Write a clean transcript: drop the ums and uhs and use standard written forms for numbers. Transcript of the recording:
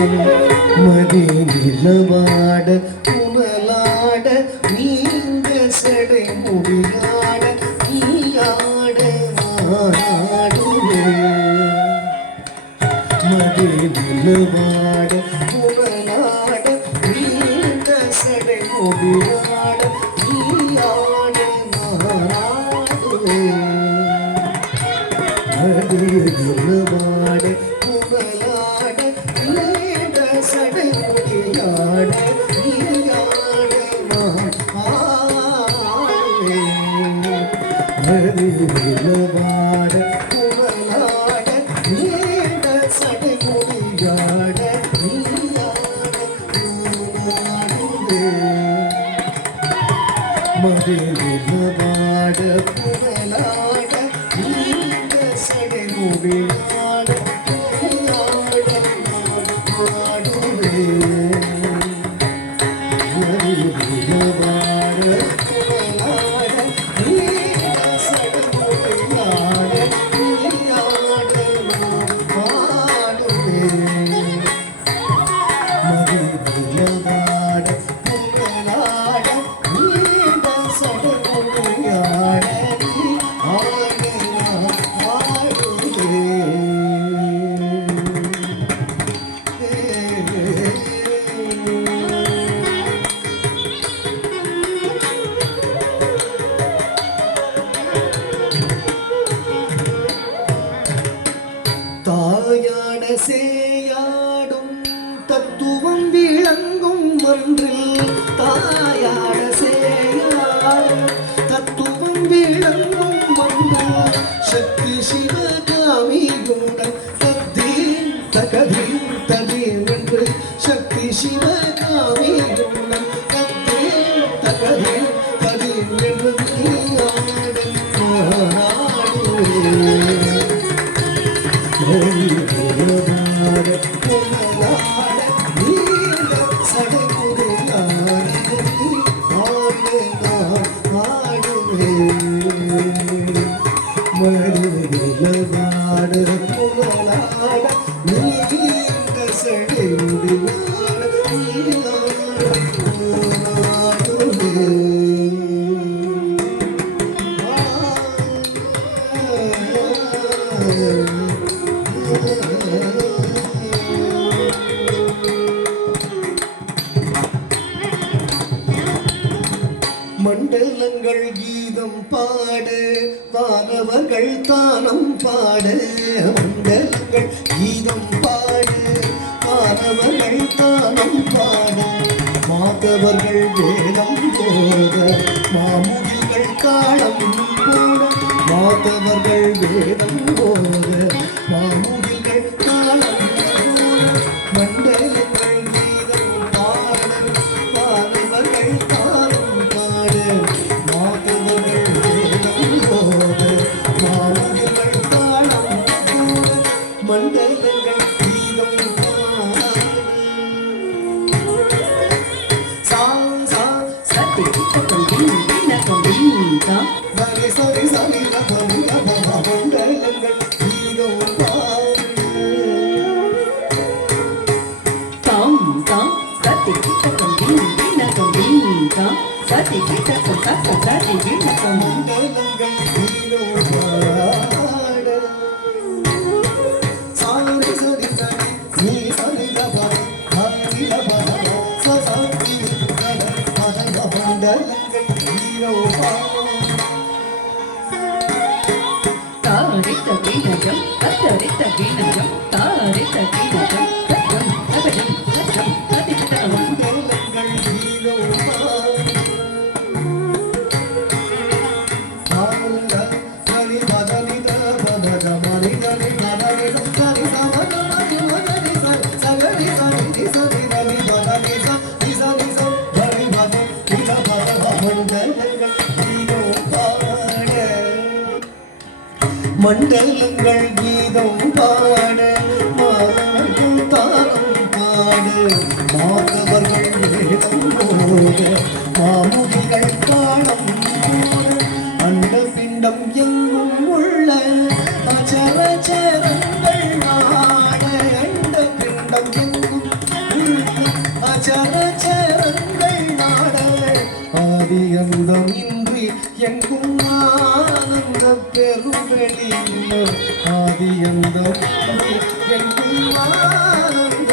மதி நிலவாட புனலாட நீங்க சடை முடியாட நீயாட ஆடுவே மதி நிலவாட புனலாட நீங்க சடை முடியாட நீயாட ஆடுவே மதி நிலவாட புனலாட நீண்ட சடை முடியாட நீயாட ஆடுவே மதி நிலவாட புனலாட நீண்ட சடை முடியாட நீயாட ஆடுவே மதி நிலவாட புனலாட நீண்ட சடை முடியாட நீயாட ஆடுவே மதி நிலவாட புனலாட நீண்ட சடை முடியாட நீயாட ஆடுவே மதி நிலவாட புனலாட நீண்ட சடை முடியாட தாயான சேயாடும் தத்துவம் விளங்கும் ஒன்றில் தாயான சேயாடும் தத்துவம் விளங்கும் ஒன்றில் சக்தி சிவகாமியுடன் தத்தீம் தகதீம் ததீம் என்று சக்தி சிவகாமியுடன் தத்தீம் தகதீம் ததீம் என்று நிலவாட புனலாட நீண்ட சடை முடியாட ஆடுவே மதி நிலவாட புனலாட நீண்ட சடை முடியாட ஆடுவே மண்டலங்கள் கீதம் பாட வானவர்கள் தானம் பாட மண்டலங்கள் கீதம் பாட வானவர்கள் தானம் பாட மாதவர்கள் வேதம் போத மாமுடிகள் தாளம் போட மாதவர்கள் வேதம் போத மாமுடிகள் தாளம் போட மண்டலங்கள் கீதம் பாட வானவர்கள் தானம் பாட மாதவர்கள் வேதம் போத மாமுடிகள் தாளம் போட மண்டலங்கள் கீதம் சரி சரி மண்டலங்கள் கீதம் தாம் தாம் சத்தி கிட்டக்கம் வீணக்கம் வீணக்கம் சத்தி கிட்டக்கம் தக்க சத்தி வீணக்கம் மண்டலங்கள் கீதம் பாட சாரி சரி சரி நீ சரி தபா ஹரி தபா சசாதி தபா அதங்க மண்டலங்கள் கீதம் பாட தாரித்த வீணஜம் தத்தரித்த வீணஜம் தாரித்த வீணஜம் தத்தம் தகஜம் தத்தம் சத்தி கிட்டக்கம் மண்டலங்கள் கீதம் பாட ஹரி பதனி தபத மரி தனி பதனி சரி சமதனி மதனி சகரி சரி சரி ரவி பதனி சரி சரி சரி பதனி தபத மண்டலங்கள் கீதம் பாட மண்டலங்கள் கீதம் பாட மாதவர்கள் தானம் பாட மாதவர்கள் வேதம் போத மாமுடிகள் தாளம் போட அண்ட பிண்டம் எங்கும் உள்ள அச்சரச்சரங்கள் நாட அண்ட பிண்டம் எங்கும் அந்தமின்றி எங்கும் ஆனந்த பெருவெளியும் ஆதி அந்தமின்றி எங்கும் ஆனந்த